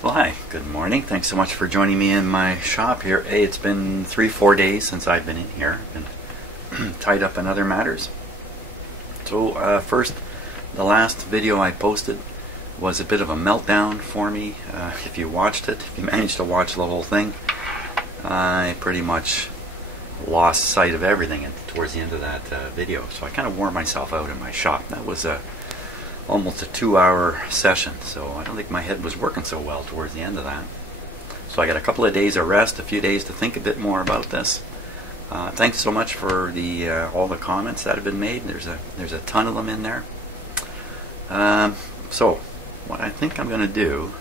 Well, hi, good morning. Thanks so much for joining me in my shop here. Hey, it's been 3-4 days since I've been in here. Been tied up in other matters. So first, the last video I posted was a bit of a meltdown for me. If you watched it, if you managed to watch the whole thing, I pretty much lost sight of everything towards the end of that video. So I kind of wore myself out in my shop. That was almost a 2-hour session, so I don't think my head was working so well towards the end of that. So I got a couple of days of rest, a few days to think a bit more about this. Thanks so much for all the comments that have been made. There's a ton of them in there. So what I think I'm going to do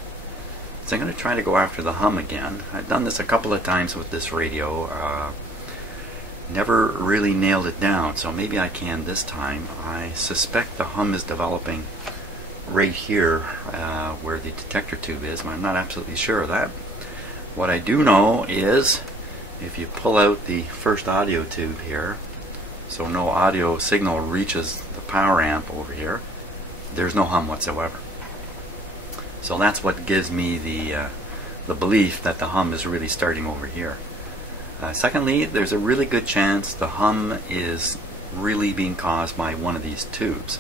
is I'm going to try to go after the hum again. I've done this a couple of times with this radio. Never really nailed it down, so maybe I can this time. I suspect the hum is developing right here where the detector tube is, but I'm not absolutely sure of that. What I do know is if you pull out the first audio tube here, so no audio signal reaches the power amp over here, there's no hum whatsoever. So that's what gives me the belief that the hum is really starting over here. Secondly, there's a really good chance the hum is really being caused by one of these tubes.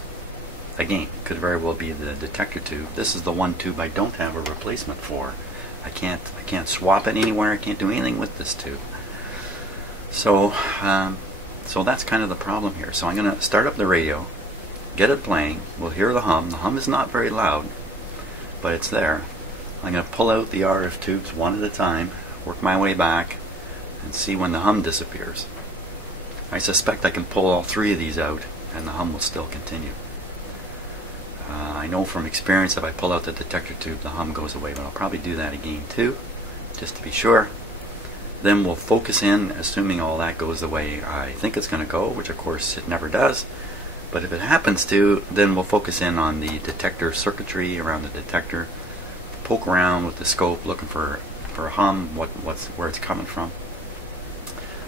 Again, it could very well be the detector tube. This is the one tube I don't have a replacement for. I can't swap it anywhere. I can't do anything with this tube. So that's kind of the problem here. So I'm going to start up the radio, get it playing. We'll hear the hum. The hum is not very loud, but it's there. I'm going to pull out the RF tubes one at a time, work my way back, and see when the hum disappears. I suspect I can pull all three of these out and the hum will still continue. I know from experience if I pull out the detector tube the hum goes away, but I'll probably do that again too, just to be sure. Then we'll focus in, assuming all that goes the way I think it's going to go, which of course it never does. But if it happens to, then we'll focus in on the detector circuitry around the detector, poke around with the scope looking for a hum, where it's coming from.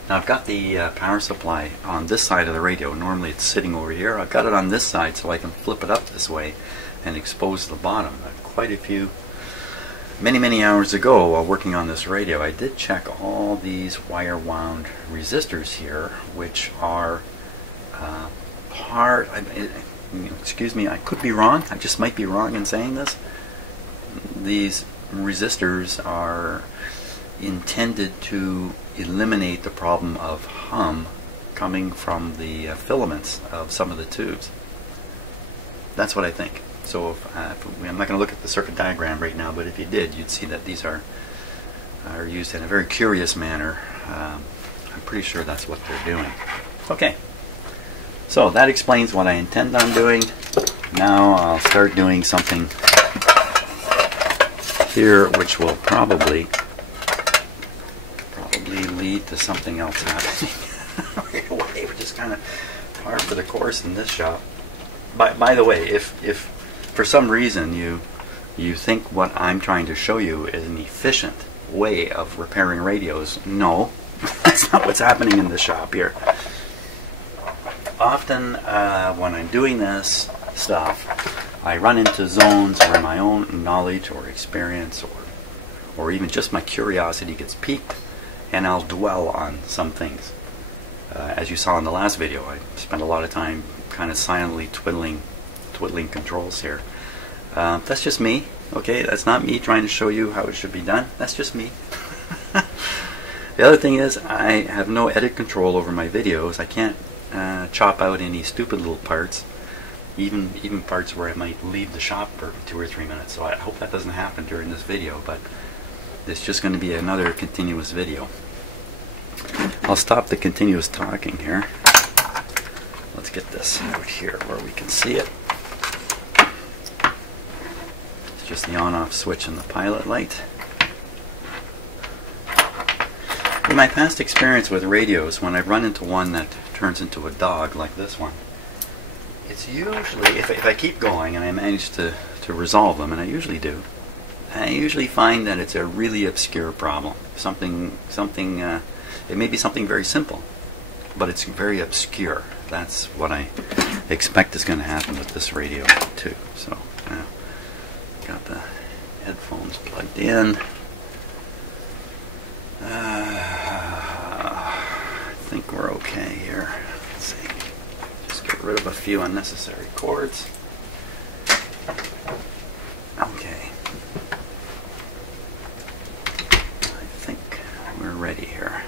Now I've got the power supply on this side of the radio. Normally it's sitting over here. I've got it on this side so I can flip it up this way and expose the bottom. Quite a few, many hours ago while working on this radio, I did check all these wire wound resistors here, which are excuse me, I could be wrong. I just might be wrong in saying this. These resistors are intended to eliminate the problem of hum coming from the filaments of some of the tubes. That's what I think. So I'm not going to look at the circuit diagram right now, but if you did, you'd see that these are used in a very curious manner. I'm pretty sure that's what they're doing. Okay, so that explains what I intend on doing. Now I'll start doing something here which will probably lead to something else happening right away, which is kind of par for the course in this shop. By the way, if for some reason you think what I'm trying to show you is an efficient way of repairing radios, no, that's not what's happening in the shop here. Often when I'm doing this stuff, I run into zones where my own knowledge or experience or even just my curiosity gets piqued, and I'll dwell on some things. As you saw in the last video, I spent a lot of time kind of silently twiddling controls here. That's just me, okay? That's not me trying to show you how it should be done. That's just me. The other thing is I have no edit control over my videos. I can't chop out any stupid little parts, even parts where I might leave the shop for 2 or 3 minutes. So I hope that doesn't happen during this video, but it's just going to be another continuous video. I'll stop the continuous talking here. Let's get this out here where we can see it. It's just the on-off switch and the pilot light. In my past experience with radios, when I run into one that turns into a dog like this one, it's usually, if I keep going and I manage to resolve them, and I usually do, I usually find that it's a really obscure problem. It may be something very simple, but it's very obscure. That's what I expect is going to happen with this radio too. So got the headphones plugged in. I think we're okay here. Let's see. Just get rid of a few unnecessary cords. Okay. I think we're ready here.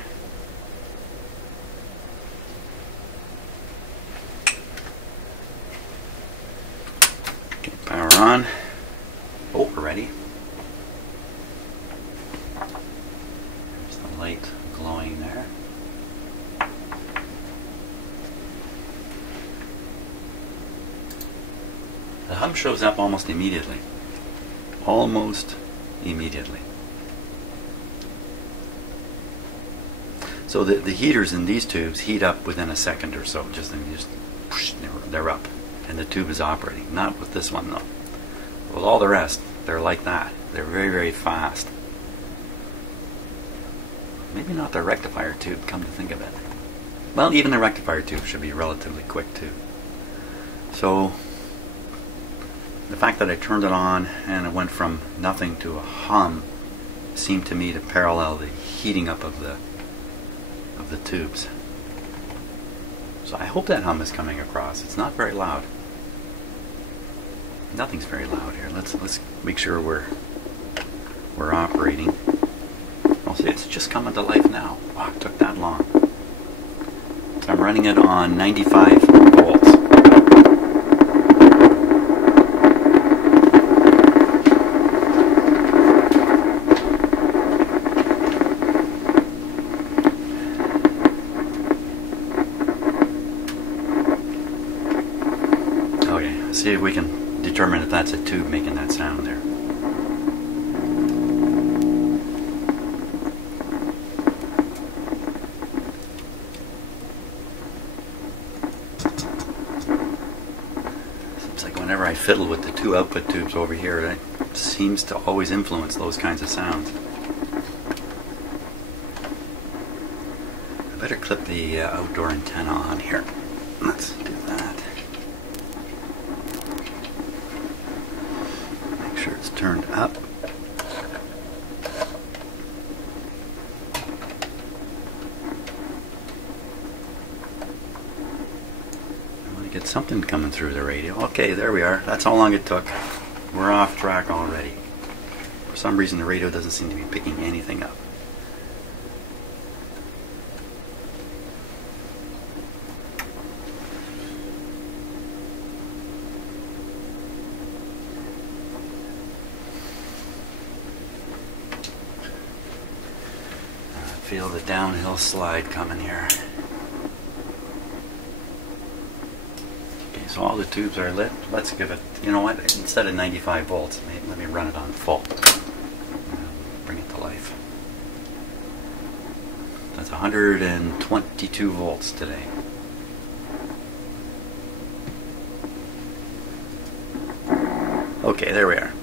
Okay, power on. Oh, we're ready. There's the light glowing there. The hum shows up almost immediately. Almost immediately. So the heaters in these tubes heat up within a second or so. Just whoosh, they're up, and the tube is operating. Not with this one though. With all the rest, they're like that. They're very, very fast. Maybe not the rectifier tube, come to think of it. Well, even the rectifier tube should be relatively quick too. So the fact that I turned it on and it went from nothing to a hum seemed to me to parallel the heating up of the tubes. So I hope that hum is coming across. It's not very loud. Nothing's very loud here. Let's make sure we're operating. I'll see, it's just coming to life now. Wow, it took that long. So I'm running it on 95 volts. Okay, let's see if we can determine if that's a tube making that sound there. Seems like whenever I fiddle with the two output tubes over here, it seems to always influence those kinds of sounds. I better clip the outdoor antenna on here. Let's do that. Sure it's turned up. I want to get something coming through the radio. Okay, there we are. That's how long it took. We're off track already. For some reason the radio doesn't seem to be picking anything up. Feel the downhill slide coming here. Okay, so all the tubes are lit. Let's give it, you know what, instead of 95 volts, let me run it on full. Bring it to life. That's 122 volts today. Okay, there we are.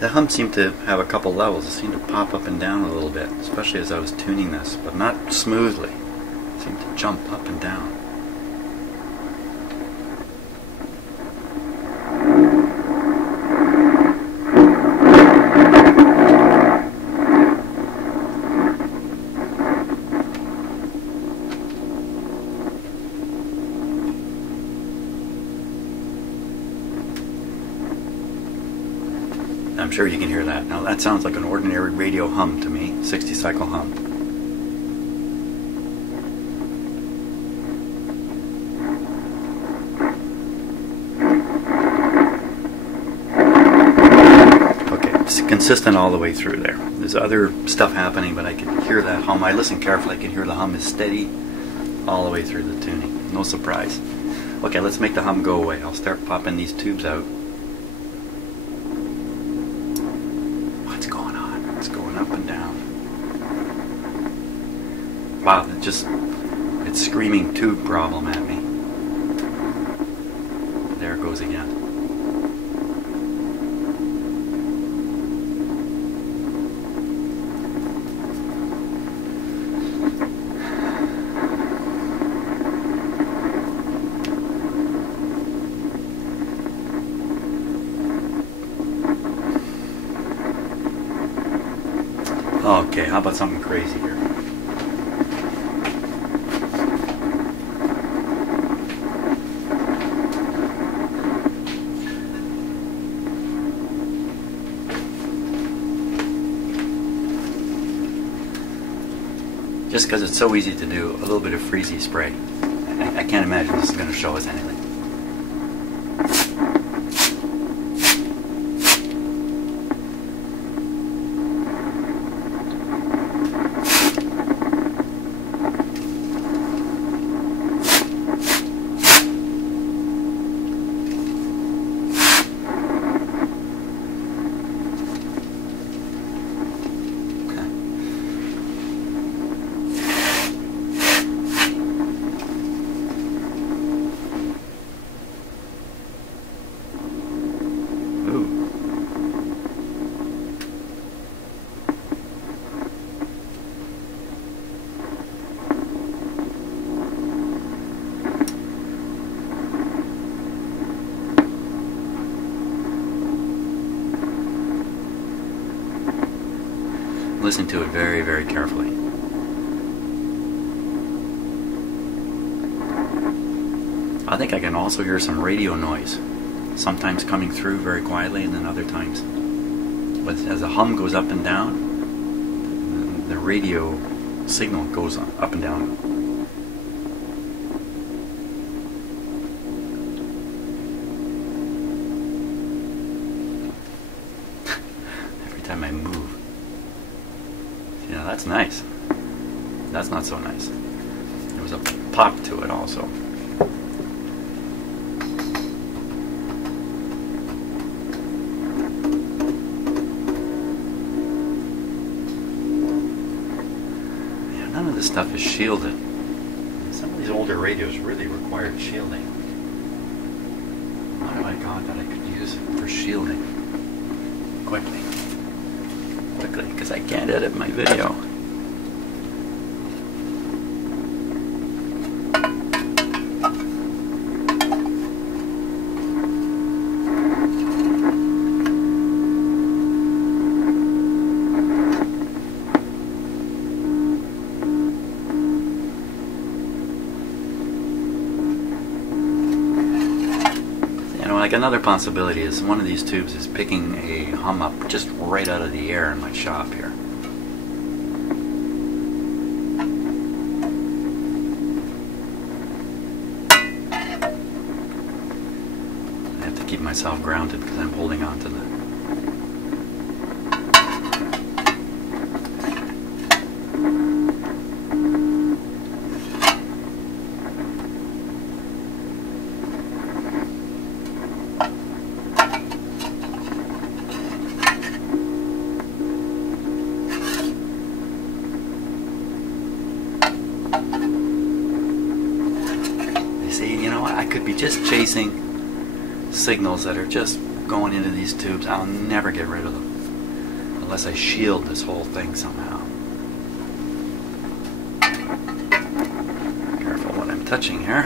The hum seemed to have a couple levels. It seemed to pop up and down a little bit, especially as I was tuning this, but not smoothly. It seemed to jump up and down. I'm sure you can hear that. Now that sounds like an ordinary radio hum to me, 60 cycle hum. Okay, it's consistent all the way through there. There's other stuff happening, but I can hear that hum. I listen carefully, I can hear the hum is steady all the way through the tuning. No surprise. Okay, let's make the hum go away. I'll start popping these tubes out. Wow, it's screaming tube problem at me. it goes again. Okay, how about something crazy here? Just because it's so easy to do a little bit of freezy spray. I can't imagine this is going to show us anything. Listen to it very, very carefully. I think I can also hear some radio noise, sometimes coming through very quietly and then other times. But as the hum goes up and down, the radio signal goes up and down. Every time I move. Yeah, that's nice. That's not so nice. There was a pop to it also. Yeah, none of this stuff is shielded. Some of these older radios really required shielding. Oh my God, that I could use it for shielding quickly, because I can't edit my video. Like another possibility is one of these tubes is picking a hum up just right out of the air in my shop here. I have to keep myself grounded because I'm holding on to the I could be just chasing signals that are just going into these tubes. I'll never get rid of them unless I shield this whole thing somehow. Careful what I'm touching here.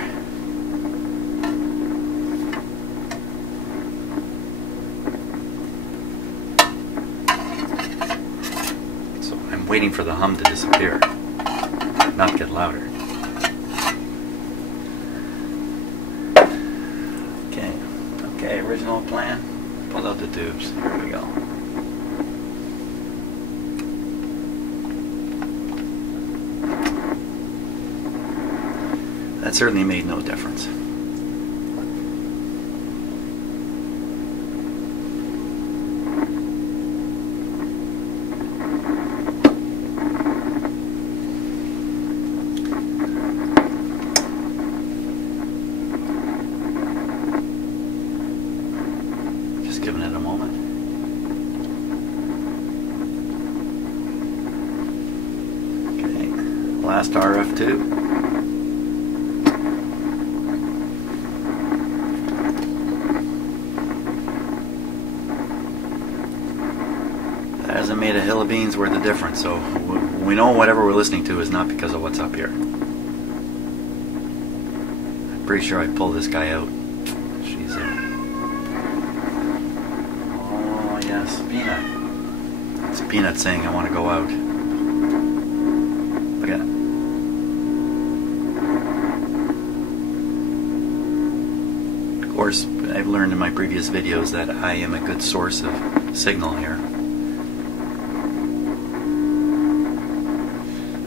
So I'm waiting for the hum to disappear, not get louder. Okay, original plan. Pull out the tubes. Here we go. That certainly made no difference. Giving it a moment. Okay, last RF tube. hasn't made a hill of beans worth of difference, so we know whatever we're listening to is not because of what's up here. I'm pretty sure I pulled this guy out. She's oh yes, Peanut. It's Peanut saying I want to go out. Look at it. Of course, I've learned in my previous videos that I am a good source of signal here.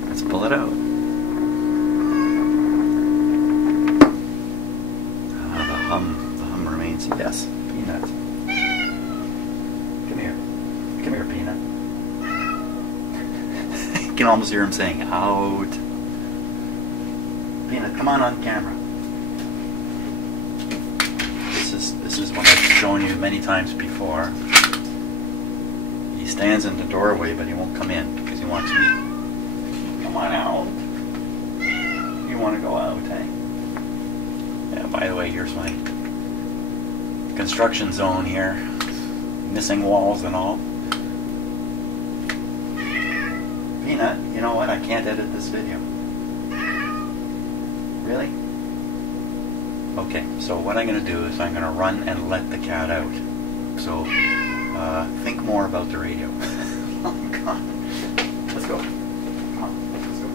Let's pull it out. The hum remains. Yes, Peanut. Come here. Come here, Peanut. You can almost hear him saying, out. Peanut, come on camera. This is what I've shown you many times before. He stands in the doorway, but he won't come in because he wants me. Come on out. You want to go out, eh? Yeah, by the way, here's my construction zone here. Missing walls and all. Peanut, you know what? I can't edit this video. Really? Okay, so what I'm going to do is I'm going to run and let the cat out. So, think more about the radio. Oh, God. Let's go. Come on, let's go.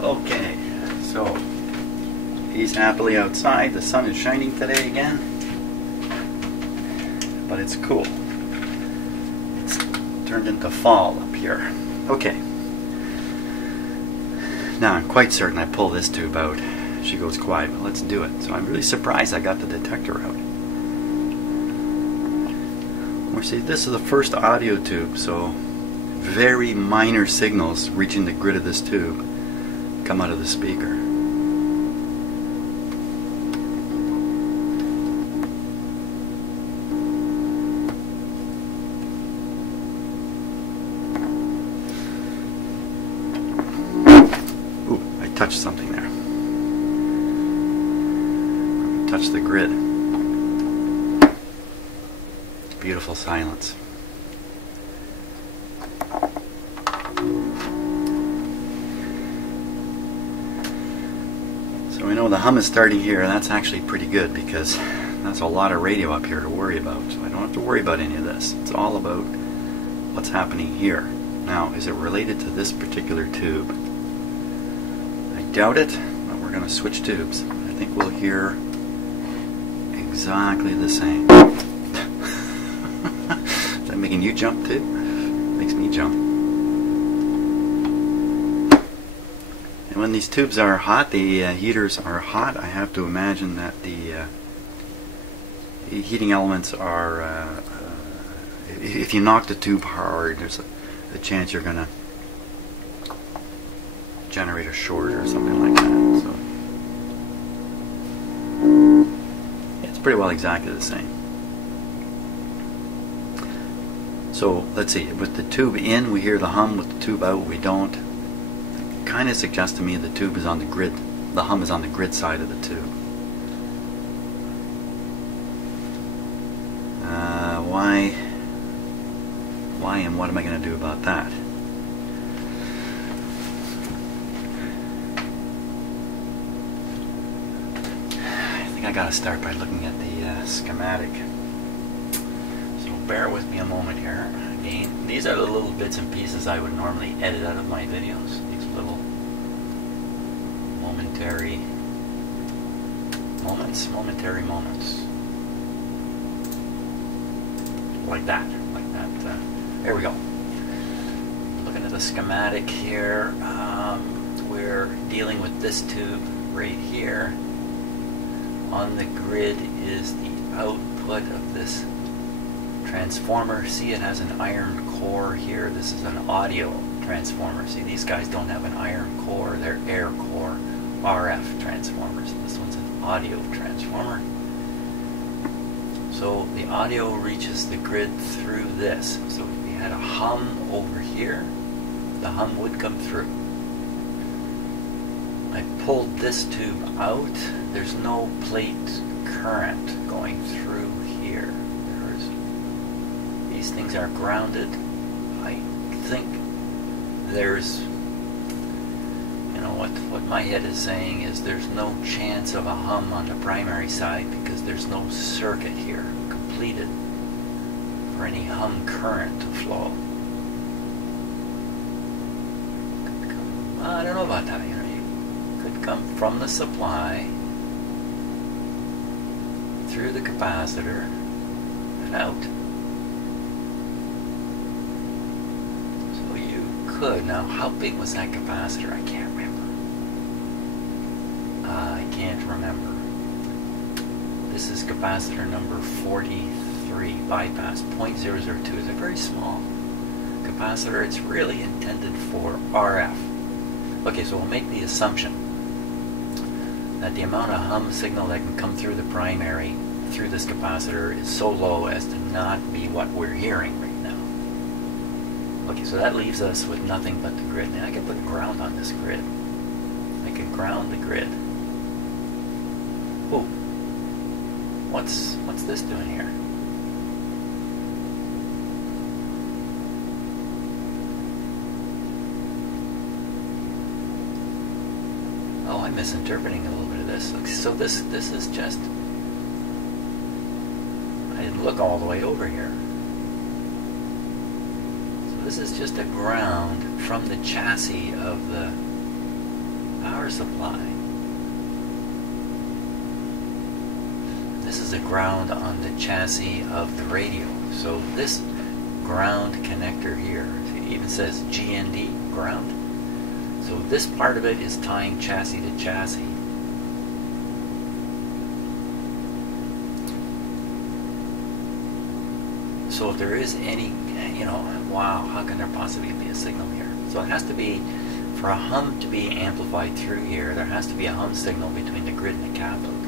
Okay, so he's happily outside. The sun is shining today again, but it's cool. It's turned into fall up here. Okay, now I'm quite certain I pull this tube out. She goes quiet, but let's do it. So I'm really surprised I got the detector out. Well, see, this is the first audio tube, so very minor signals reaching the grid of this tube come out of the speaker. Ooh, I touched something there. Touched the grid. Beautiful silence. So we know the hum is starting here, and that's actually pretty good because that's a lot of radio up here to worry about. So I don't have to worry about any of this. It's all about what's happening here. Now, is it related to this particular tube? I doubt it, but we're going to switch tubes. I think we'll hear exactly the same. Is that making you jump too? Makes me jump. When these tubes are hot, the heaters are hot, I have to imagine that the heating elements are, if you knock the tube hard, there's a chance you're going to generate a short or something like that. So it's pretty well exactly the same. So let's see, with the tube in we hear the hum, with the tube out we don't. Kind of suggests to me the tube is on the grid, the hum is on the grid side of the tube. Why and what am I going to do about that? I think I got to start by looking at the schematic. So bear with me a moment here. Again, these are the little bits and pieces I would normally edit out of my videos. These little momentary moments. Like that. There we go. Looking at the schematic here, we're dealing with this tube right here. On the grid is the output of this transformer. See, it has an iron core here. This is an audio transformer. See, these guys don't have an iron core, they're air core RF transformers. This one's an audio transformer. So the audio reaches the grid through this. So if we had a hum over here, the hum would come through. I pulled this tube out. There's no plate current going through here. These things are grounded. I think there's, you know, what my head is saying is there's no chance of a hum on the primary side because there's no circuit here completed for any hum current to flow. I don't know about that. You know, you could come from the supply through the capacitor and out. So you could. Now, how big was that capacitor? I can't remember. This is capacitor number 43, bypass 0.002. It's a very small capacitor. It's really intended for RF. Okay, so we'll make the assumption that the amount of hum signal that can come through the primary through this capacitor is so low as to not be what we're hearing right now. Okay, so that leaves us with nothing but the grid. Now I can put a ground on this grid. I can ground the grid. Oh, what's this doing here? Oh, I'm misinterpreting a little bit of this. So this is just, I didn't look all the way over here. So this is just a ground from the chassis of the power supply. This is a ground on the chassis of the radio. So this ground connector here, it even says GND, ground. So this part of it is tying chassis to chassis. So if there is any, you know, wow, how can there possibly be a signal here? So it has to be, for a hum to be amplified through here, there has to be a hum signal between the grid and the cathode.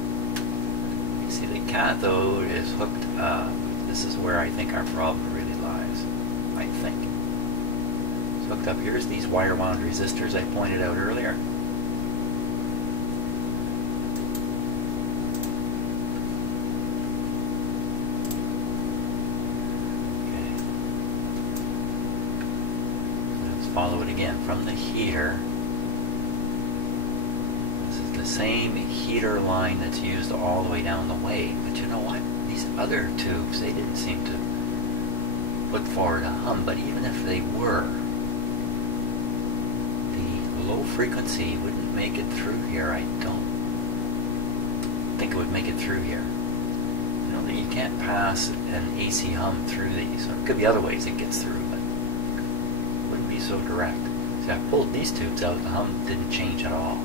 You see, the cathode is hooked up. This is where I think our problem really lies, I think. Hooked up. Here's these wire wound resistors I pointed out earlier. Okay. Let's follow it again from the heater. This is the same heater line that's used all the way down the way. But you know what? These other tubes, they didn't seem to put forward a hum. But even if they were, low frequency wouldn't make it through here. I don't think it would make it through here. You know, you can't pass an AC hum through these. So it could be other ways it gets through, but it wouldn't be so direct. See, I pulled these tubes out, the hum didn't change at all.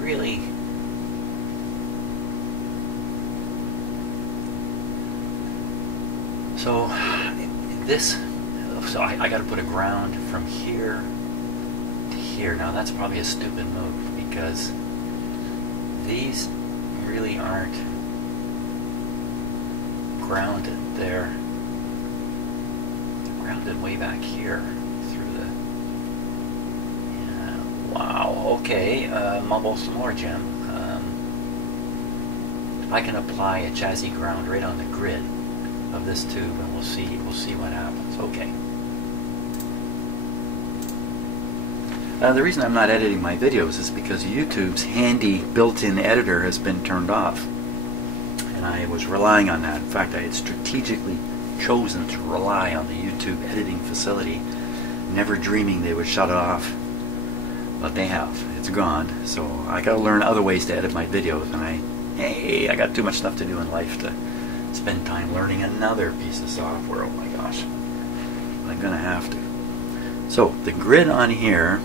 Really, so I got to put a ground from here here. Now that's probably a stupid move because these really aren't grounded. They're grounded way back here through the, yeah, wow, okay, mumble some more, Jim. I can apply a chassis ground right on the grid of this tube and we'll see what happens. Okay. The reason I'm not editing my videos is because YouTube's handy built-in editor has been turned off. I was relying on that. In fact, I had strategically chosen to rely on the YouTube editing facility, never dreaming they would shut it off. But they have. It's gone. So I gotta learn other ways to edit my videos, and I got too much stuff to do in life to spend time learning another piece of software. Oh my gosh. I'm gonna have to. So the grid on here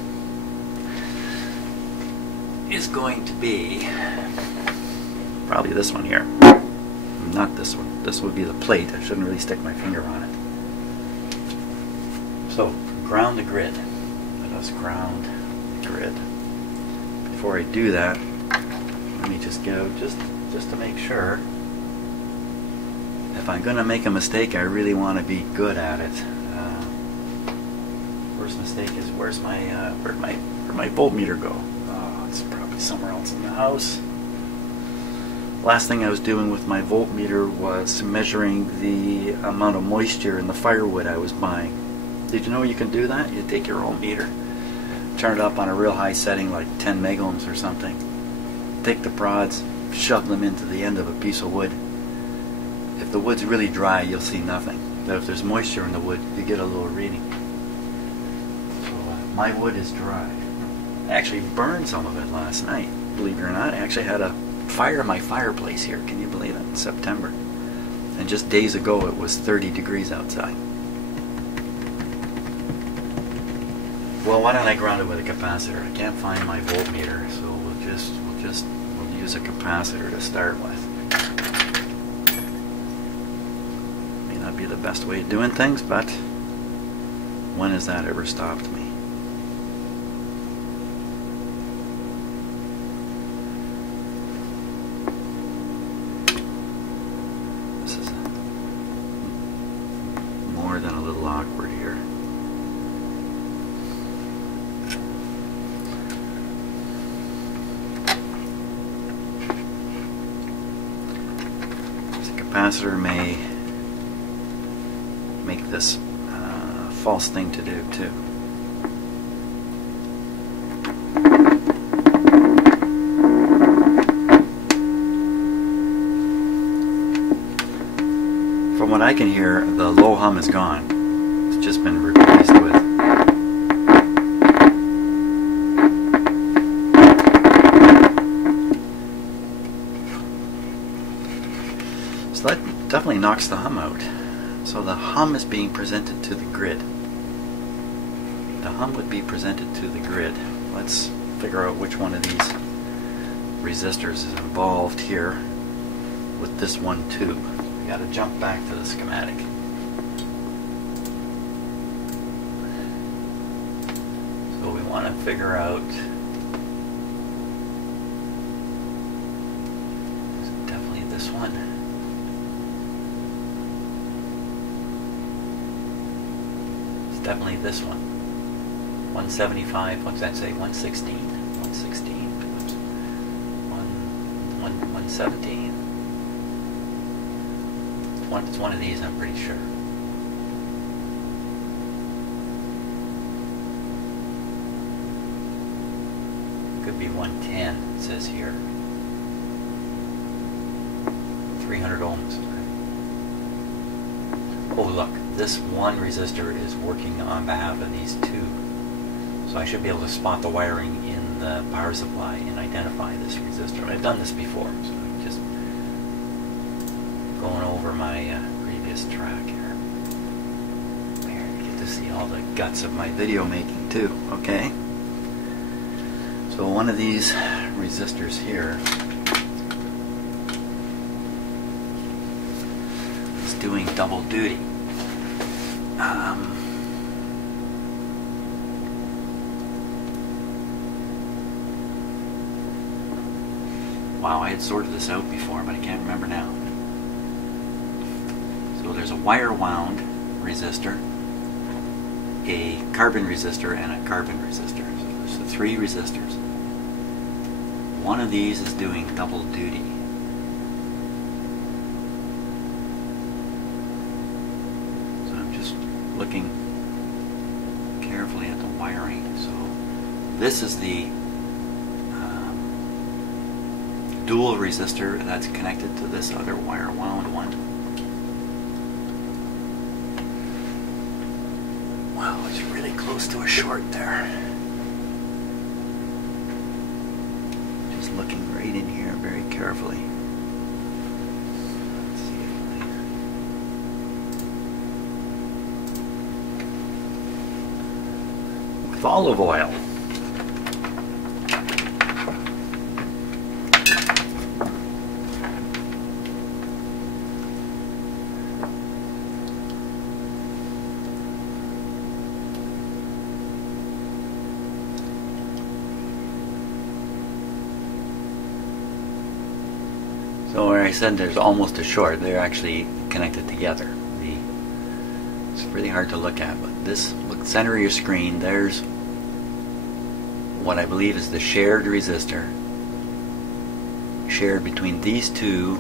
is going to be probably this one here. Not this one. This would be the plate. I shouldn't really stick my finger on it. So ground the grid. Let us ground the grid. Before I do that, let me just go just to make sure. If I'm going to make a mistake, I really want to be good at it. First mistake is where'd my voltmeter go? Oh, it's probably somewhere else in the house. Last thing I was doing with my voltmeter was measuring the amount of moisture in the firewood I was buying. Did you know you can do that? You take your own meter, turn it up on a real high setting like 10 megohms or something, take the prods, shove them into the end of a piece of wood. If the wood's really dry, you'll see nothing. But if there's moisture in the wood, you get a little reading. So my wood is dry. I actually burned some of it last night, believe it or not. I actually had a fire in my fireplace here. Can you believe it? In September. And just days ago it was 30 degrees outside. Well, why don't I ground it with a capacitor? I can't find my voltmeter, so we'll use a capacitor to start with. May not be the best way of doing things, but when has that ever stopped me? This is more than a little awkward here. Capacitor may make this false thing to do too. From what I can hear, the low hum is gone. It's just been replaced with that definitely knocks the hum out. So the hum is being presented to the grid. The hum would be presented to the grid. Let's figure out which one of these resistors is involved here with this one tube. We got to jump back to the schematic. So we want to figure out. It's definitely this one. Definitely this one. 175, what's that say? 116? 116. 117. It's one of these, I'm pretty sure. Could be 110, it says here. 300 ohms. Oh, look. This one resistor is working on behalf of these two. So I should be able to spot the wiring in the power supply and identify this resistor. I've done this before, so I'm just going over my previous track here. Here, you get to see all the guts of my video making too, okay? So one of these resistors here is doing double duty. Wow, I had sorted this out before, but I can't remember now. So there's a wire wound resistor, a carbon resistor, and a carbon resistor. So there's the three resistors. One of these is doing double duty. Looking carefully at the wiring. So this is the dual resistor that's connected to this other wire wound one. Wow, it's really close to a short there. Just looking right in here very carefully. Let's see if with olive oil. So where I said there's almost a short, they're actually connected together. It's really hard to look at, but this, look, center of your screen, there's what I believe is the shared resistor shared between these two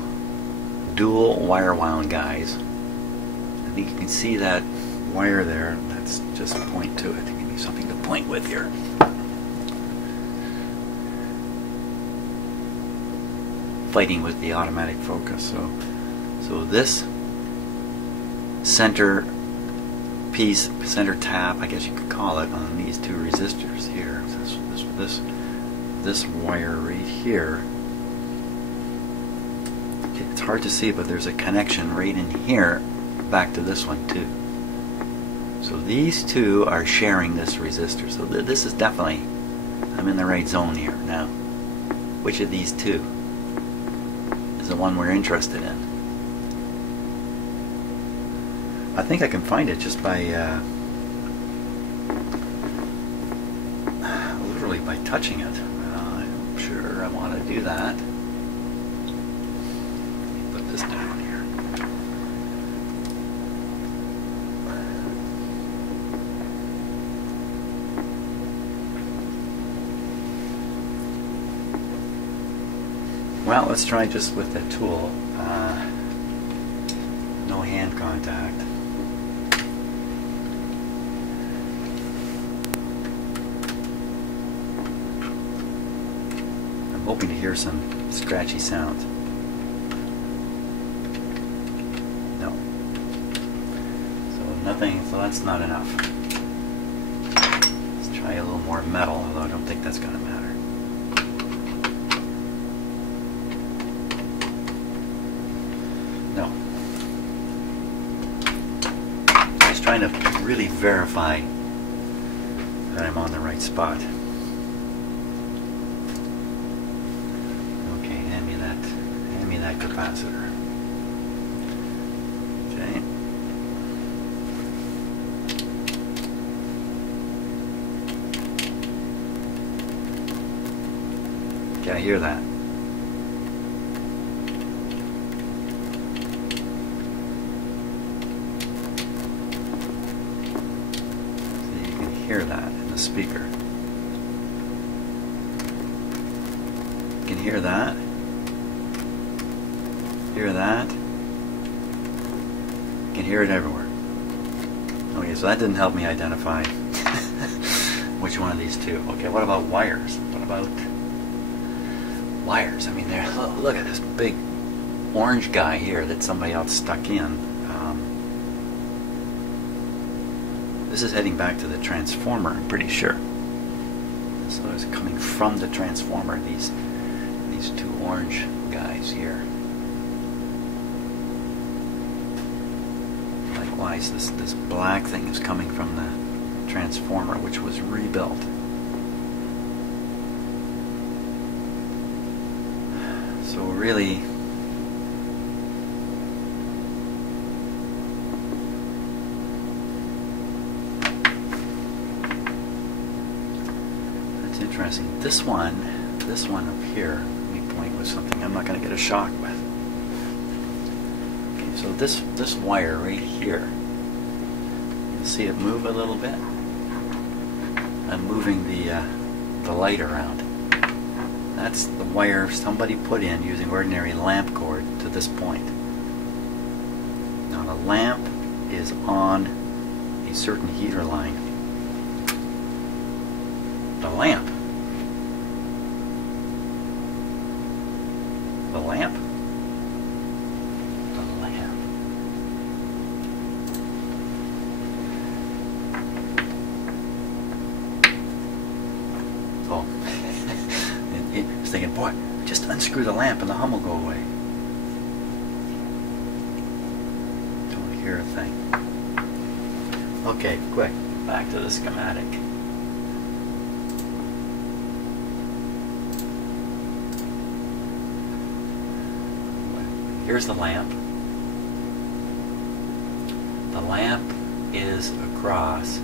dual wire wound guys. I think you can see that wire there. Let's just point to it to give me something to point with here. Fighting with the automatic focus. So this center piece, center tap, I guess you could call it, on these two resistors here. This wire right here. It's hard to see, but there's a connection right in here back to this one too. So these two are sharing this resistor. So this is definitely, I'm in the right zone here. Now, which of these two is the one we're interested in? I think I can find it just by literally by touching it. I'm sure I want to do that. Let me put this down here. Well, let's try just with the tool. No hand contact. I'm hoping to hear some scratchy sounds. No. So nothing, so that's not enough. Let's try a little more metal, although I don't think that's going to matter. No. Just trying to really verify that I'm on the right spot. Okay, hand me that capacitor. Okay. Can I hear that? Hear that in the speaker. You can hear that. Hear that. You can hear it everywhere. Okay, so that didn't help me identify which one of these two. Okay, what about wires? What about wires? I mean, look at this big orange guy here that somebody else stuck in. This is heading back to the transformer, I'm pretty sure. So it's coming from the transformer, these two orange guys here. Likewise, this black thing is coming from the transformer, which was rebuilt. So really, interesting. This one up here, let me point with something I'm not going to get a shock with. Okay, so this wire right here, you see it move a little bit? I'm moving the light around. That's the wire somebody put in using ordinary lamp cord to this point. Now the lamp is on a certain heater line. The lamp Oh. I was thinking, boy, just unscrew the lamp and the hum will go away. Don't hear a thing. Okay, quick, back to the schematic. Here's the lamp. The lamp is across.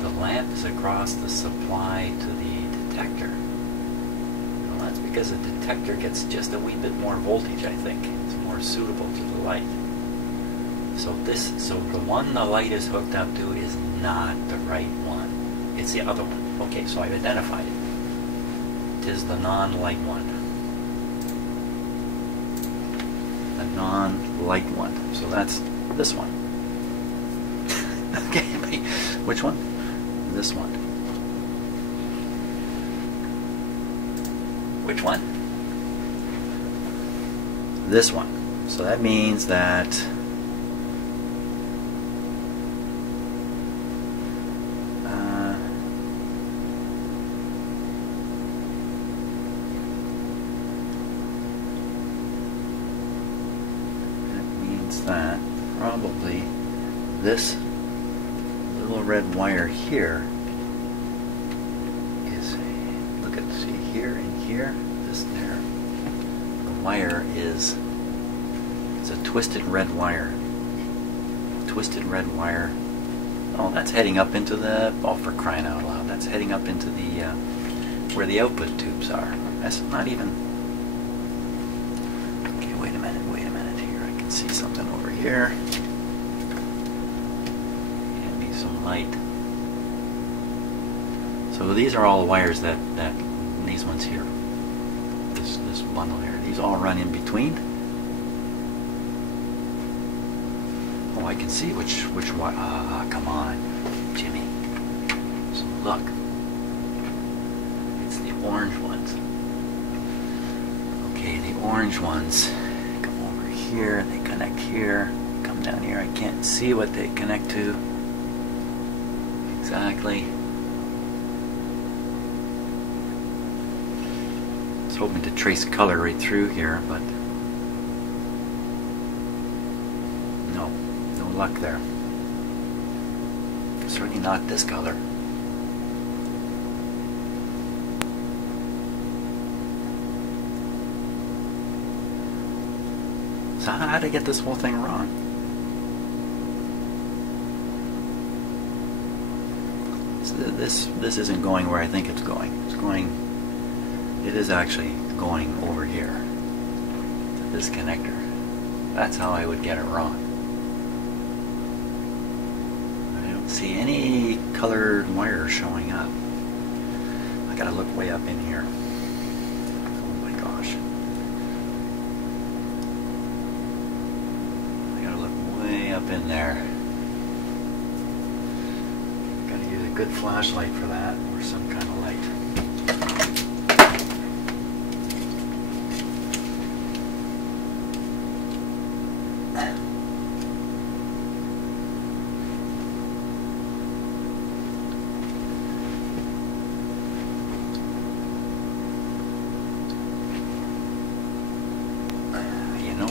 The lamp is across the supply to the detector. Well, that's because the detector gets just a wee bit more voltage, I think. It's more suitable to the light. So the one the light is hooked up to is not the right one. It's the other one. Okay, so I've identified it. It is the non-light one. The non-light one. So that's this one. Okay, which one? This one. Which one? This one. So that means that that probably this little red wire here is, look at, see here and here, this there, the wire is, it's a twisted red wire. Twisted red wire. Oh, that's heading up into the, oh, for crying out loud, that's heading up into the, where the output tubes are. That's not even, okay, wait a minute here, I can see something over here. Give me some light. So these are all wires that these ones here, this bundle here, these all run in between. Oh, I can see which wire. Come on, Jimmy. So look, it's the orange ones. Okay, the orange ones come over here, they connect here, come down here. I can't see what they connect to exactly. I was hoping to trace color right through here, but no luck there. Certainly not this color. So how did I get this whole thing wrong? So this isn't going where I think it's going. It is actually going over here to this connector. That's how I would get it wrong. I don't see any colored wires showing up. I gotta look way up in here. Oh my gosh. I gotta look way up in there. Gotta use a good flashlight for that, or some kind of light.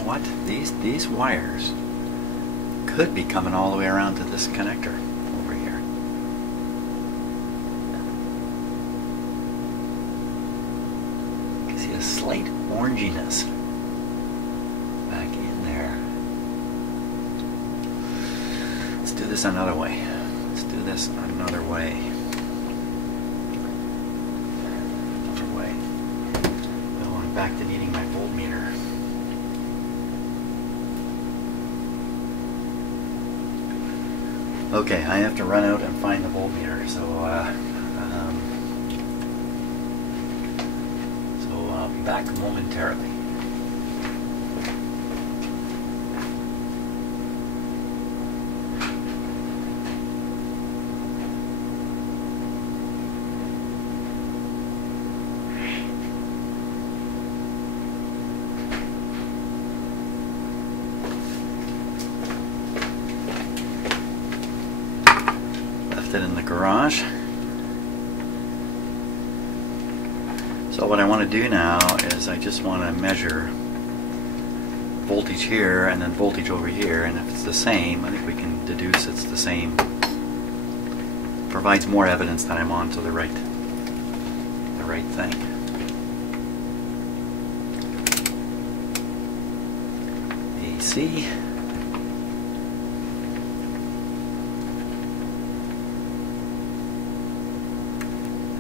What? These wires could be coming all the way around to this connector over here. You can see a slight oranginess back in there. Let's do this another way. Let's do this another way. Another way. Well, I'm back to needing my voltmeter. Okay, I have to run out and find the voltmeter, so I'll be back momentarily. In the garage. garage. So what I want to do now is I just want to measure voltage here and then voltage over here, and if it's the same, I think we can deduce it's the same. Provides more evidence that I'm on to the right thing. AC.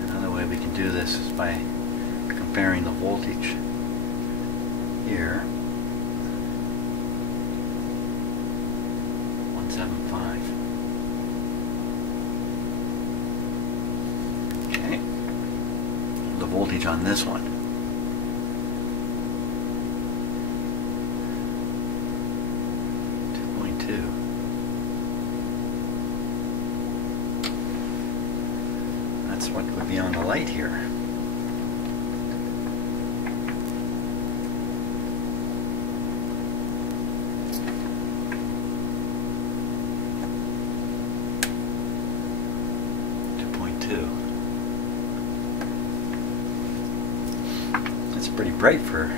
Another way we can do this is by comparing the voltage here. 175. Okay. The voltage on this one. 2.2. That's what would be on the light here. It's pretty bright for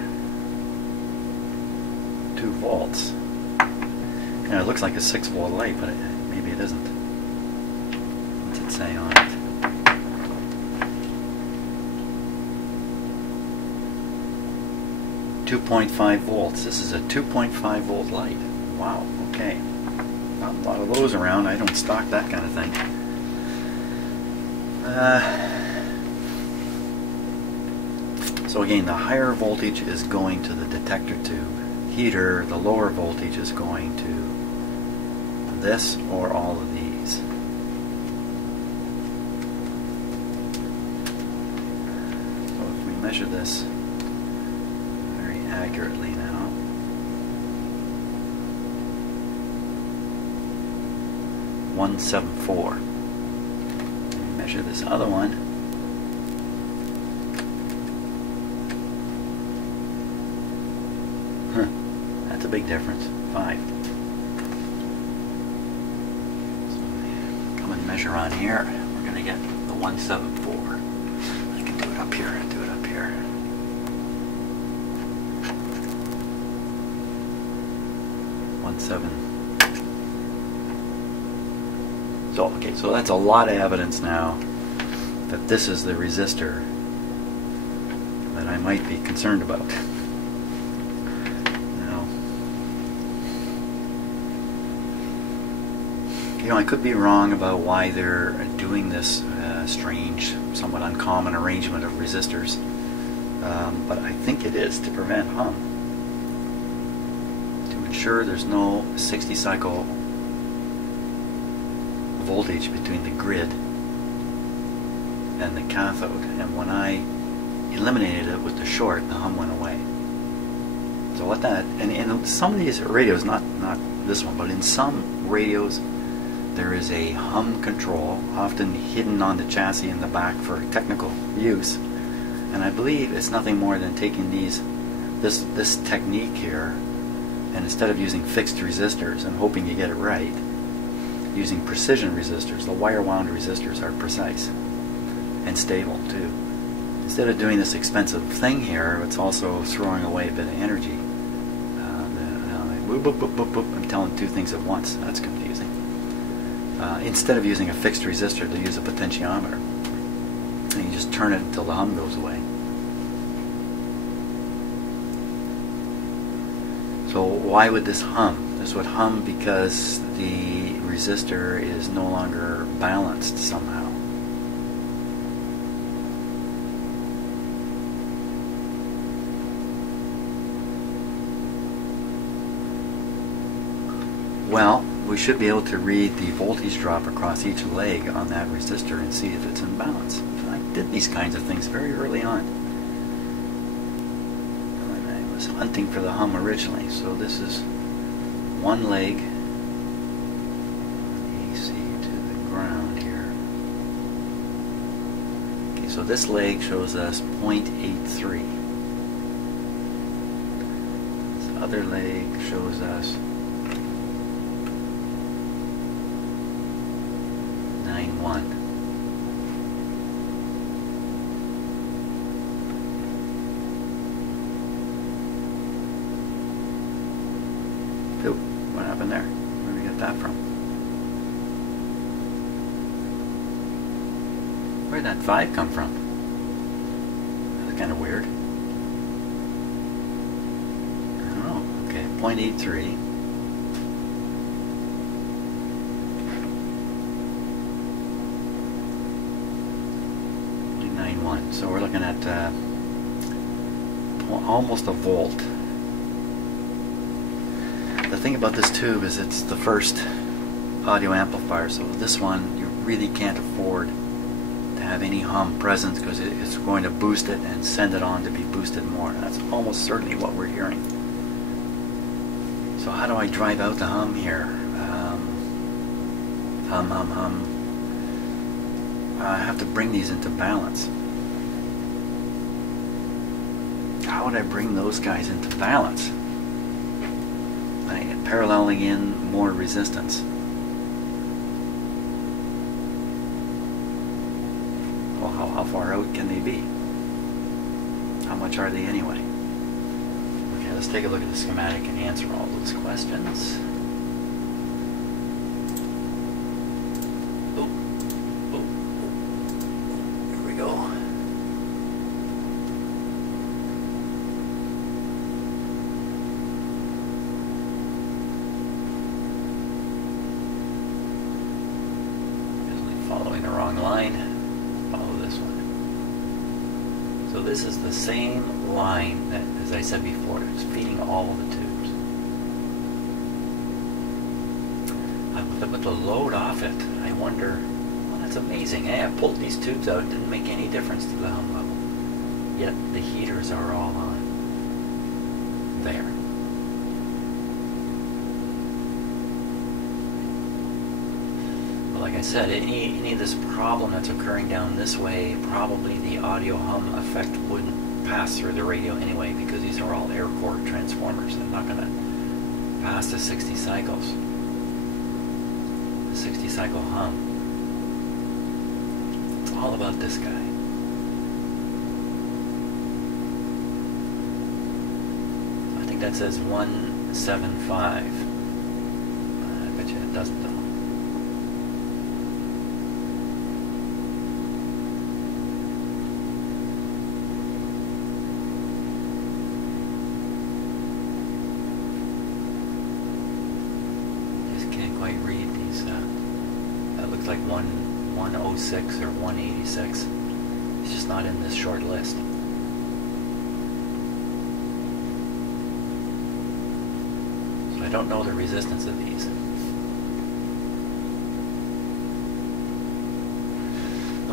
2 volts. Yeah, it looks like a 6-volt light, but maybe it isn't. What's it say on it? .5 volts. This is a 2.5 volt light. Wow. Okay. Not a lot of those around. I don't stock that kind of thing. So again, the higher voltage is going to the detector tube heater, the lower voltage is going to this or all of these. So if we measure this very accurately now, .174. Measure this other one. That's a big difference. 5. So come and measure on here. We're going to get the 174. I can do it up here. Do it up here. So okay, so that's a lot of evidence now that this is the resistor that I might be concerned about. You know, I could be wrong about why they're doing this strange, somewhat uncommon arrangement of resistors, but I think it is to prevent hum, to ensure there's no 60 cycle voltage between the grid and the cathode, and when I eliminated it with the short, the hum went away. So what that, and in some of these radios, not this one, but in some radios, there is a hum control, often hidden on the chassis in the back for technical use. And I believe it's nothing more than taking this technique here, and instead of using fixed resistors and hoping you get it right, using precision resistors. The wire wound resistors are precise and stable too. Instead of doing this expensive thing here, it's also throwing away a bit of energy. I'm telling 2 things at once. That's confusing. Instead of using a fixed resistor, they use a potentiometer. And you just turn it until the hum goes away. So why would this hum? This would hum because the resistor is no longer balanced somehow. Well, we should be able to read the voltage drop across each leg on that resistor and see if it's in balance. I did these kinds of things very early on when I was hunting for the hum originally. So this is one leg, AC to the ground here. Okay, so this leg shows us 0.83. This other leg shows us 9.1. Where'd that 5 come from? That's kind of weird. Oh, okay, 0.83. So we're looking at almost a volt. The thing about this tube is it's the first audio amplifier, so this one you really can't afford to have any hum present because it's going to boost it and send it on to be boosted more. That's almost certainly what we're hearing. So how do I drive out the hum here? Hum, hum, hum. I have to bring these into balance. How would I bring those guys into balance? Paralleling in more resistance. Well, how far out can they be? How much are they anyway? Okay, let's take a look at the schematic and answer all those questions. Following the wrong line, follow this one. So this is the same line that, as I said before, it's feeding all of the tubes. With the load off it, I wonder, well, that's amazing. Hey, I pulled these tubes out, it didn't make any difference to the hum level. Yet the heaters are all on. There. Like I said, any of this problem that's occurring down this way, probably the audio hum effect wouldn't pass through the radio anyway, because these are all air core transformers. They're not going to pass the 60 cycles. The 60 cycle hum. It's all about this guy. I think that says 175. I bet you it doesn't though. Quite read these. That looks like 106 or 186. It's just not in this short list. So I don't know the resistance of these.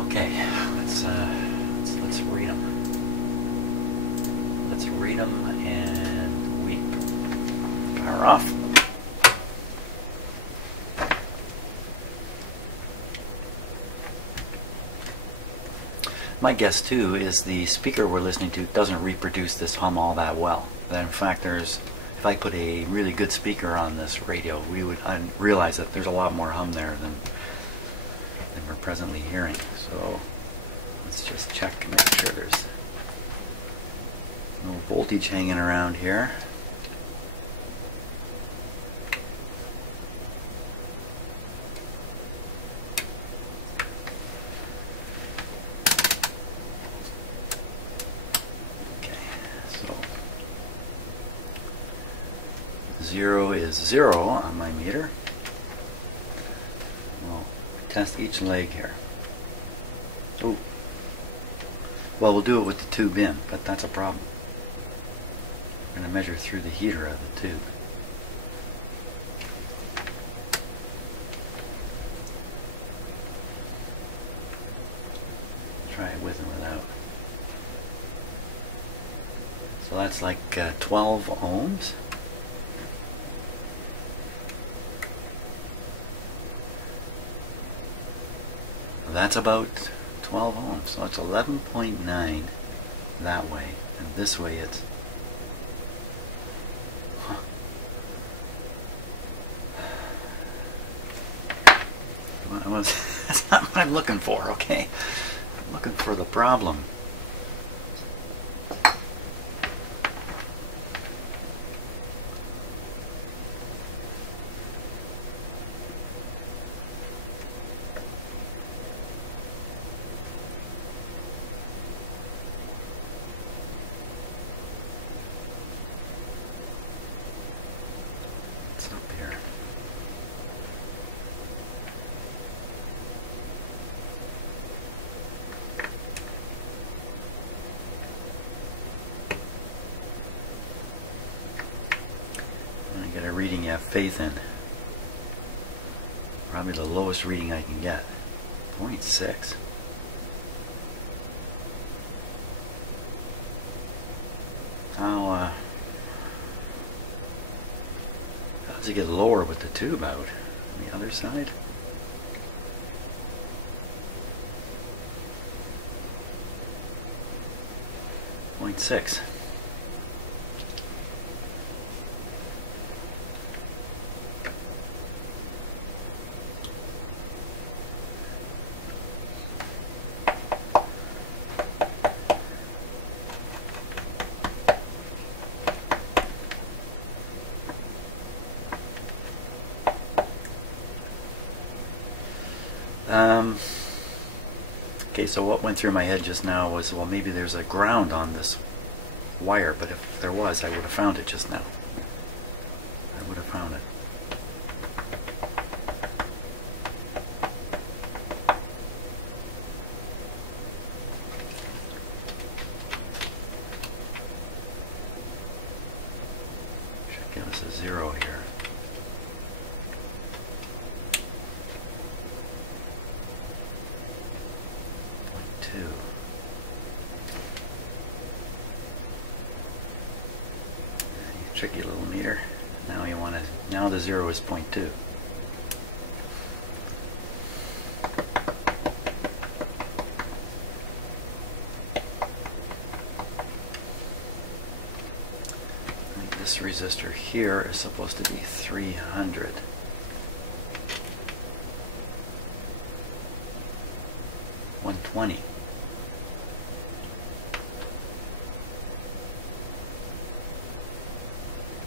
Okay, let's read them. Let's read them and weep. Power off. My guess too is the speaker we're listening to doesn't reproduce this hum all that well. That in fact if I put a really good speaker on this radio, I'd realize that there's a lot more hum there than we're presently hearing. So let's just check and make sure there's no voltage hanging around here. Zero is 0 on my meter. We'll test each leg here. Oh, well, we'll do it with the tube in, but that's a problem. We're going to measure through the heater of the tube. Try it with and without. So that's like 12 ohms. That's about 12 ohms, so it's 11.9 that way, and this way it's that's not what I'm looking for, okay? I'm looking for the problem. reading you have faith in. Probably the lowest reading I can get. 0.6. How does it get lower with the tube out? On the other side? Point 0.6. Okay, so what went through my head just now was, well, maybe there's a ground on this wire, but if there was, I would have found it just now. I would have found it. Should give us a 0 here. Tricky little meter. Now you want to. Now the 0 is 0.2. I think this resistor here is supposed to be 300. $120.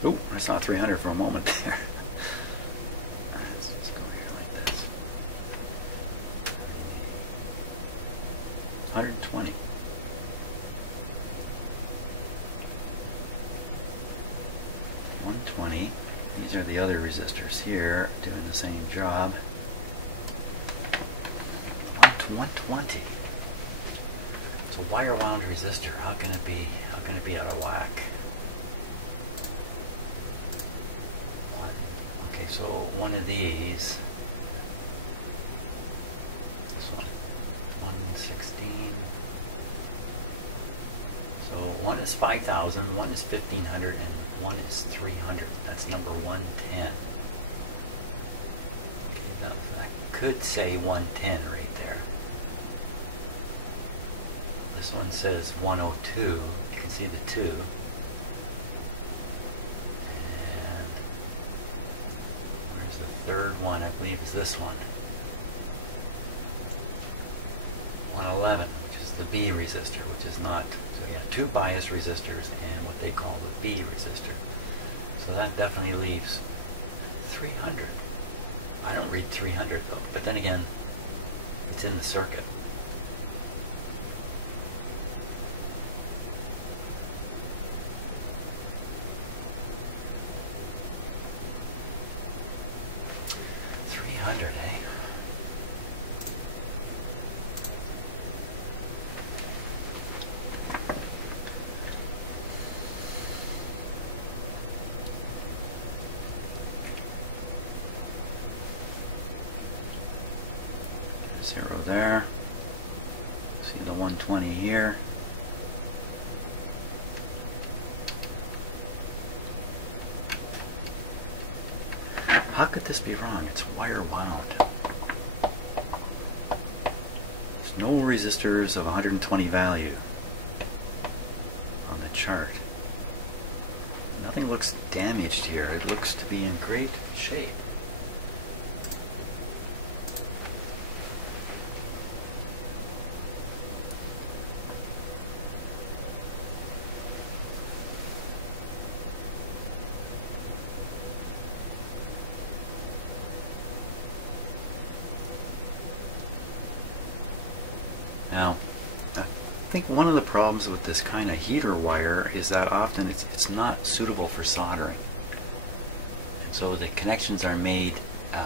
Oh, I saw 300 for a moment there. Let's just go here like this. 120. $120. These are the other resistors here doing the same job. 120. It's a wire wound resistor. How can it be? How can it be out of whack? So one of these, this one, 116. So one is 5,000, one is 1,500, and one is 300. That's number 110. Okay, that could say 110 right there. This one says 102. You can see the 2. Third one, I believe, is this one. 111, which is the B resistor, which is not. So yeah, 2 bias resistors and what they call the B resistor. So that definitely leaves 300. I don't read 300 though, but then again, it's in the circuit. Zero there. See the 120 here. How could this be wrong? It's wire wound. There's no resistors of 120 value on the chart. Nothing looks damaged here. It looks to be in great shape. Now, I think one of the problems with this kind of heater wire is that often it's not suitable for soldering. And so the connections are made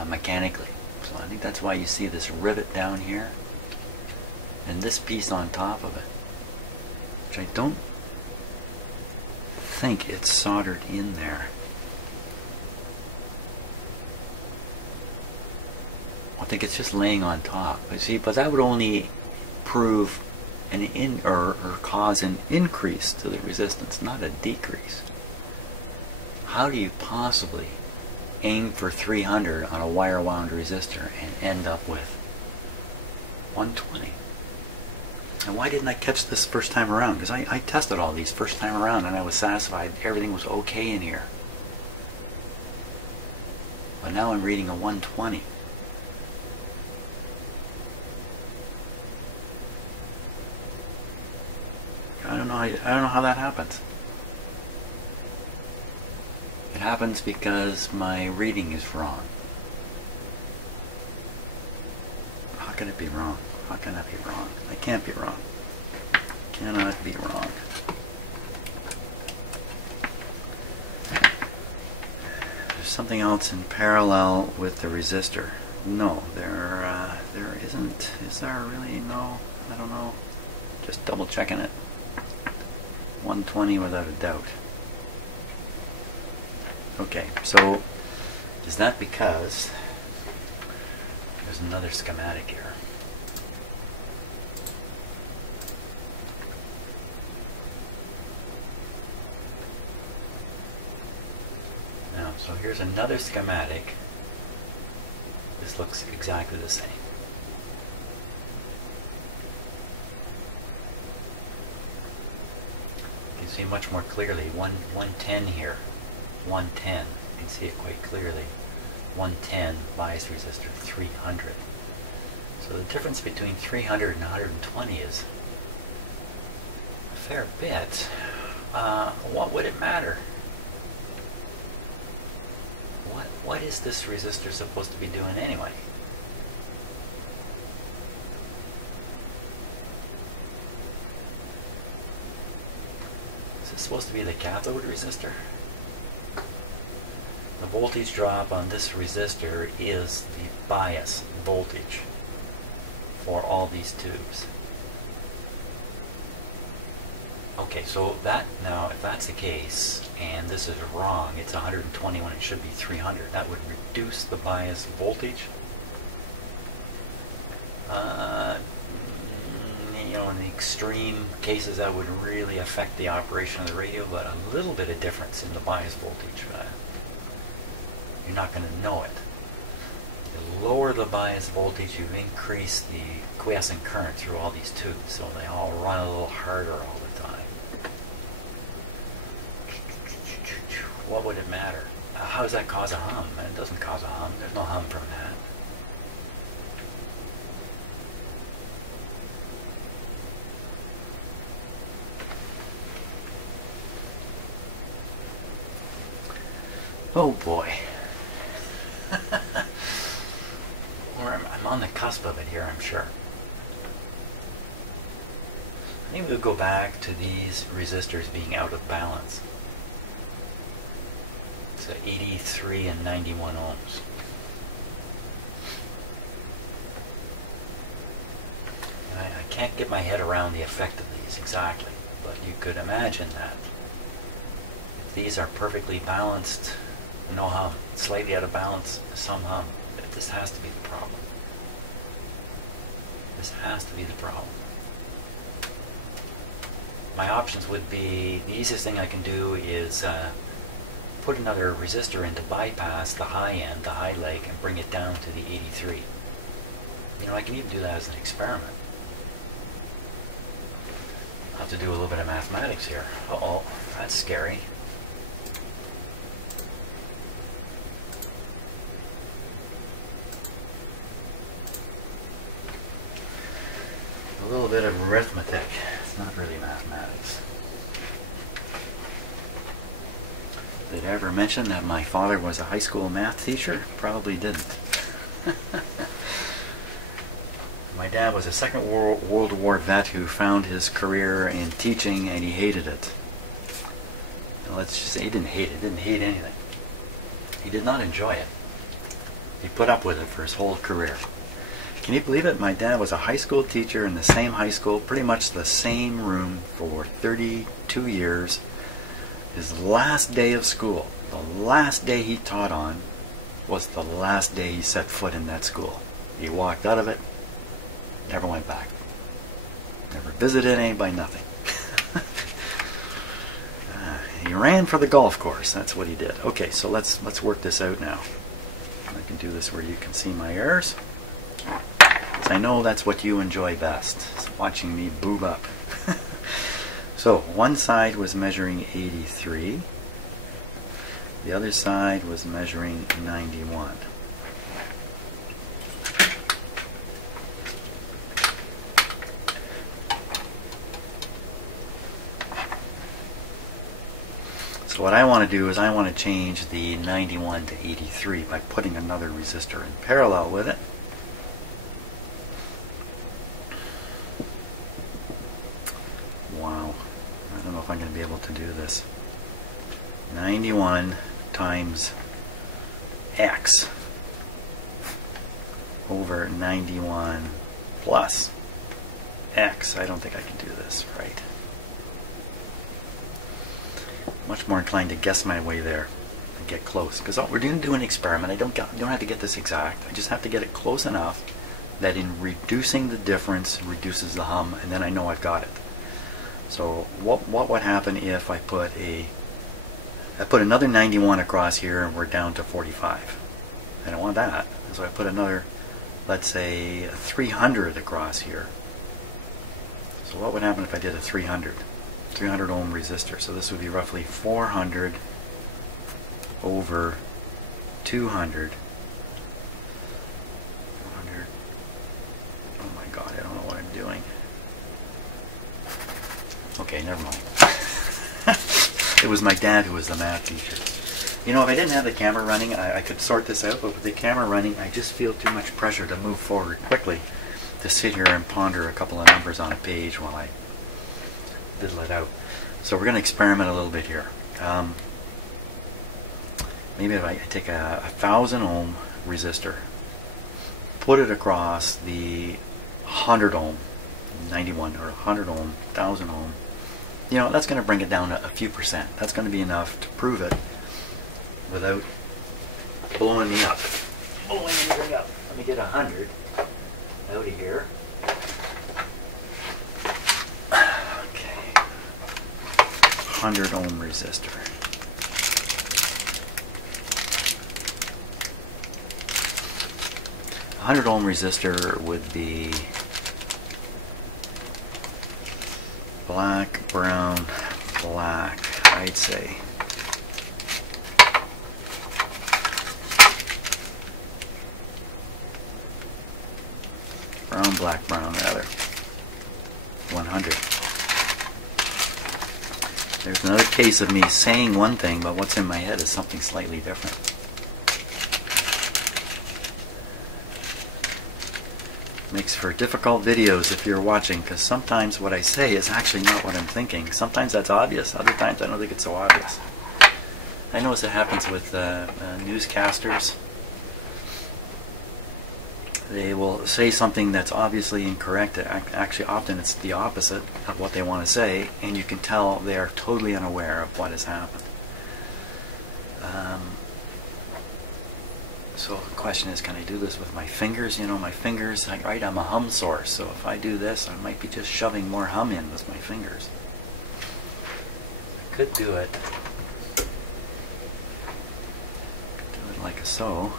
mechanically. So I think that's why you see this rivet down here and this piece on top of it, which I don't think it's soldered in there. think it's just laying on top. But see, but that would only prove or cause an increase to the resistance, not a decrease. How do you possibly aim for 300 on a wire wound resistor and end up with 120? And why didn't I catch this first time around? Because I tested all these first time around and I was satisfied everything was okay in here. But now I'm reading a 120. I don't know how that happens. It happens because my reading is wrong. How can it be wrong? How can that be wrong? It can't be wrong. Cannot be wrong. There's something else in parallel with the resistor. No, there isn't. Is there really? No, I don't know. Just double checking it. 120 without a doubt. Okay, so is that because there's another schematic here? Now, so here's another schematic. This looks exactly the same. You can see much more clearly. 110 here. 110. You can see it quite clearly. 110 bias resistor 300. So the difference between 300 and 120 is a fair bit. What would it matter? What is this resistor supposed to be doing anyway? Is this supposed to be the cathode resistor? The voltage drop on this resistor is the bias voltage for all these tubes. Okay, so that now, if that's the case, and this is wrong, it's 120 when it should be 300, that would reduce the bias voltage. You know, in the extreme cases, that would really affect the operation of the radio, but a little bit of difference in the bias voltage. You're not going to know it. You lower the bias voltage, you increase the quiescent current through all these tubes, so they all run a little harder all the time. What would it matter? How does that cause a hum? It doesn't cause a hum. There's no hum from that. Oh boy. I'm on the cusp of it here, I'm sure. Maybe we'll go back to these resistors being out of balance. So 83 and 91 ohms. And I can't get my head around the effect of these exactly, but you could imagine that if these are perfectly balanced, no hum. Slightly out of balance, some hum. This has to be the problem. This has to be the problem. My options would be, the easiest thing I can do is put another resistor in to bypass the high end, the high leg, and bring it down to the 83. You know, I can even do that as an experiment. I'll have to do a little bit of mathematics here. Uh-oh, that's scary. A little bit of arithmetic. It's not really mathematics. Did I ever mention that my father was a high school math teacher? Probably didn't. My dad was a Second World War vet who found his career in teaching and he hated it. And let's just say he didn't hate it, didn't hate anything. He did not enjoy it. He put up with it for his whole career. Can you believe it? My dad was a high school teacher in the same high school, pretty much the same room for 32 years. His last day of school, the last day he taught on, was the last day he set foot in that school. He walked out of it, never went back. Never visited anybody, nothing. He ran for the golf course. That's what he did. Okay, so let's work this out now. I can do this where you can see my errors. I know that's what you enjoy best, is watching me boob up. So one side was measuring 83. The other side was measuring 91. So what I want to do is I want to change the 91 to 83 by putting another resistor in parallel with it. Wow, I don't know if I'm going to be able to do this. 91 times X over 91 plus X. I don't think I can do this right. Much more inclined to guess my way there and get close, because we're going to do an experiment. I don't have to get this exact. I just have to get it close enough that in reducing the difference reduces the hum, and then I know I've got it. So what would happen if I put another 91 across here and we're down to 45? I don't want that. So I put another, let's say, 300 across here. So what would happen if I did a 300 ohm resistor? So this would be roughly 400 over 200. 400. Oh my God, I don't know what I'm doing. Okay, never mind. It was my dad who was the math teacher. You know, if I didn't have the camera running, I could sort this out, but with the camera running, I just feel too much pressure to move forward quickly, to sit here and ponder a couple of numbers on a page while I diddle it out. So we're going to experiment a little bit here. Maybe if I take a 1000 ohm resistor, put it across the 100 ohm, 91 or 100 ohm, 1000 ohm, you know, that's going to bring it down a few percent. That's going to be enough to prove it without blowing me up. Blowing anything up. Let me get 100 out of here. Okay. 100 ohm resistor. A 100 ohm resistor would be black, brown, black, I'd say. Brown, black, brown, rather. 100. There's another case of me saying one thing, but what's in my head is something slightly different. Makes for difficult videos if you're watching, because sometimes what I say is actually not what I'm thinking. Sometimes that's obvious, other times I don't think it's so obvious. I notice it happens with newscasters. They will say something that's obviously incorrect. Actually, often it's the opposite of what they want to say, and you can tell they are totally unaware of what has happened. So the question is, can I do this with my fingers? You know, my fingers, right, I'm a hum source, so if I do this, I might be just shoving more hum in with my fingers. I could do it. Do it like so.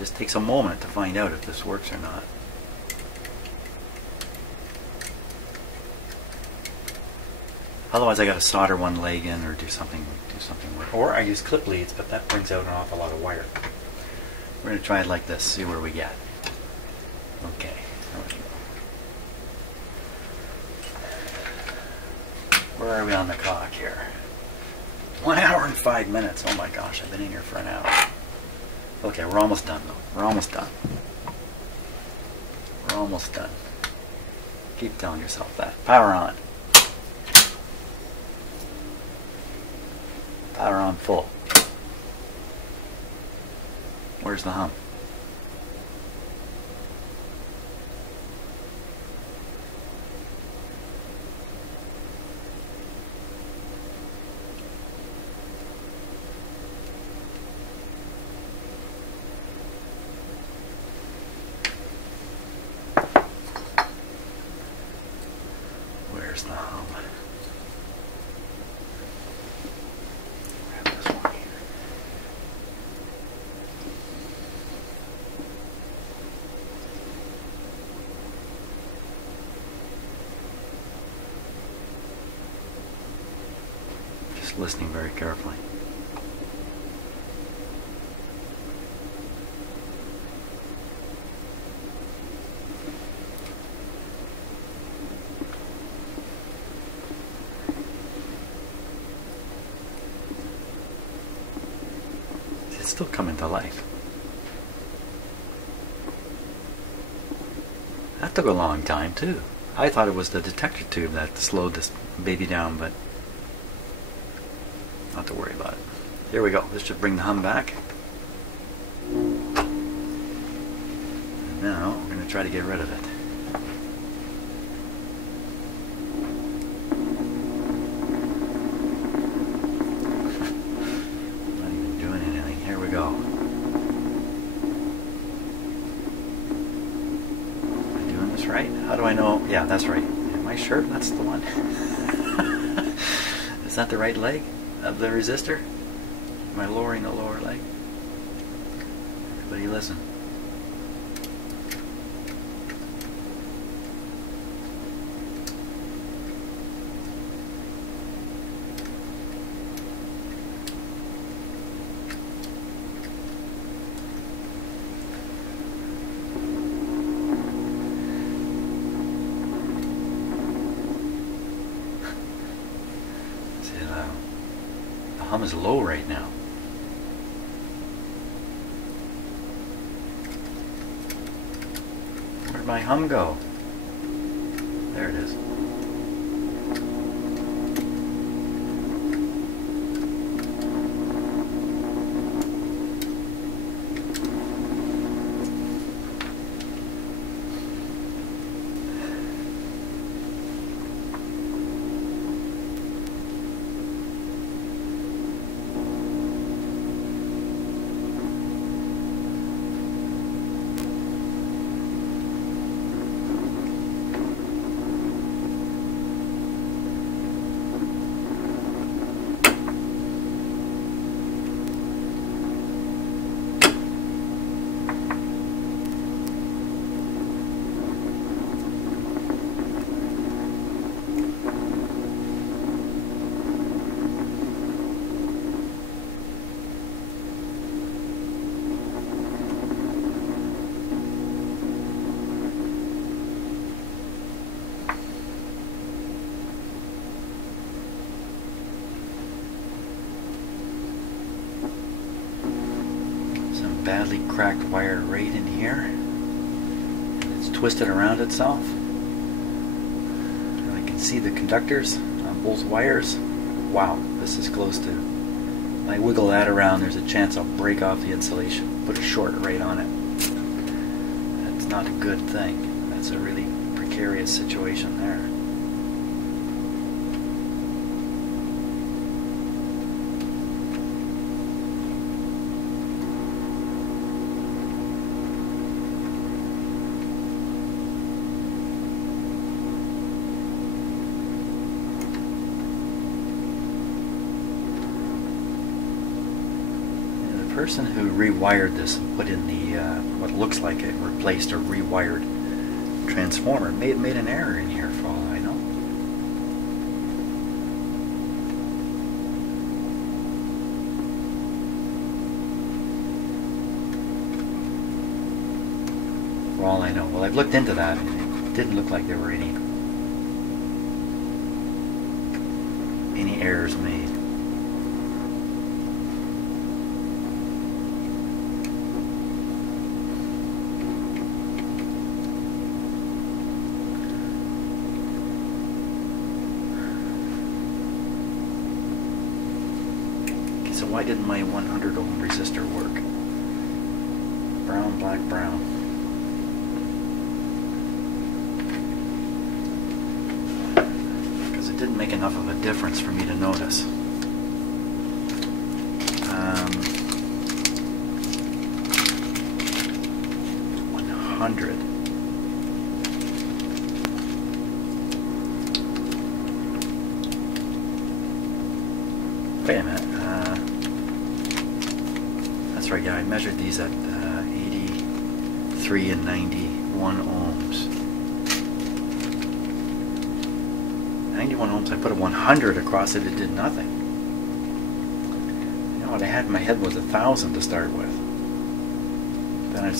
Just takes a moment to find out if this works or not. Otherwise, I got to solder one leg in or do something with. Or I use clip leads, but that brings out an awful lot of wire. We're going to try it like this, see where we get. Okay. There we go. Where are we on the clock here? 1 hour and 5 minutes. Oh my gosh, I've been in here for an hour. Okay, we're almost done though. We're almost done. We're almost done. Keep telling yourself that. Power on. Power on full. Where's the hum? There's the hum. Grab this one here. Just listening very carefully. It's still coming to life. That took a long time too. I thought it was the detector tube that slowed this baby down, but not to worry about it. Here we go. This should bring the hum back. And now we're going to try to get rid of it. Not even doing anything. Here we go. Am I doing this right? How do I know? Yeah, that's right. Am I sure that's the one? Is that the right leg of the resistor? Am I lowering the lower leg? Everybody listen. See, the hum is low right now. Where'd my hum go? There it is. Badly cracked wire right in here, and it's twisted around itself, and I can see the conductors on both wires. Wow, this is close to, when I wiggle that around, there's a chance I'll break off the insulation, put a short right on it. That's not a good thing. That's a really precarious situation there. The person who rewired this and put in the what looks like it replaced or rewired transformer may have made an error in here for all I know. For all I know. Well, I've looked into that and it didn't look like there were any errors made. So why didn't my 100 ohm resistor work? Brown, black, brown. Because it didn't make enough of a difference for me to notice. 100. right. Yeah, I measured these at 83 and 91 ohms. 91 ohms. I put a 100 across it. It did nothing. You know what I had in my head was 1,000 to start with. Then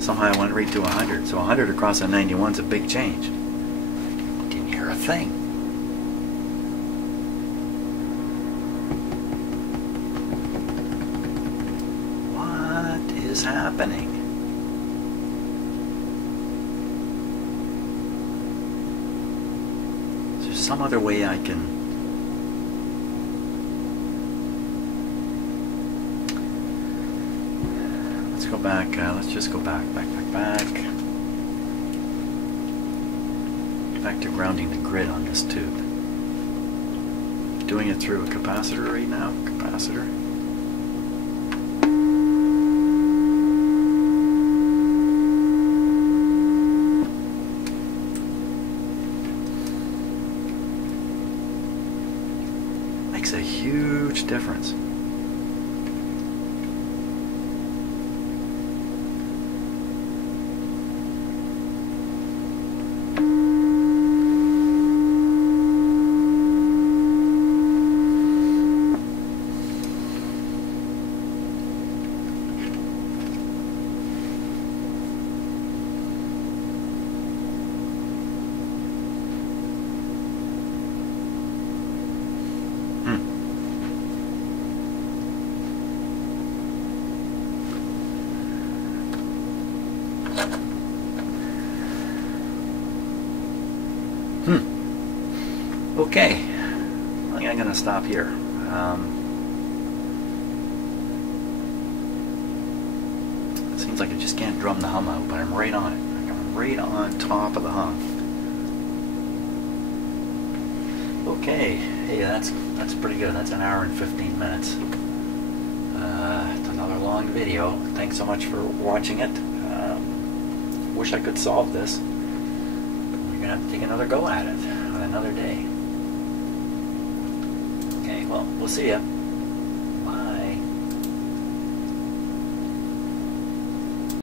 somehow I went right to 100. So 100 across a 91 is a big change. Didn't hear a thing. What is happening? Is there some other way I can... Let's go back. Let's just go back to grounding the grid on this tube. Doing it through a capacitor right now. Capacitor. Makes a huge difference. Okay, I think I'm going to stop here. It seems like I just can't drum the hum out, but I'm right on it. I'm right on top of the hum. Okay, hey, that's pretty good. That's an hour and 15 minutes. It's another long video. Thanks so much for watching it. Wish I could solve this. We're going to have to take another go at it on another day. Okay, well, we'll see ya.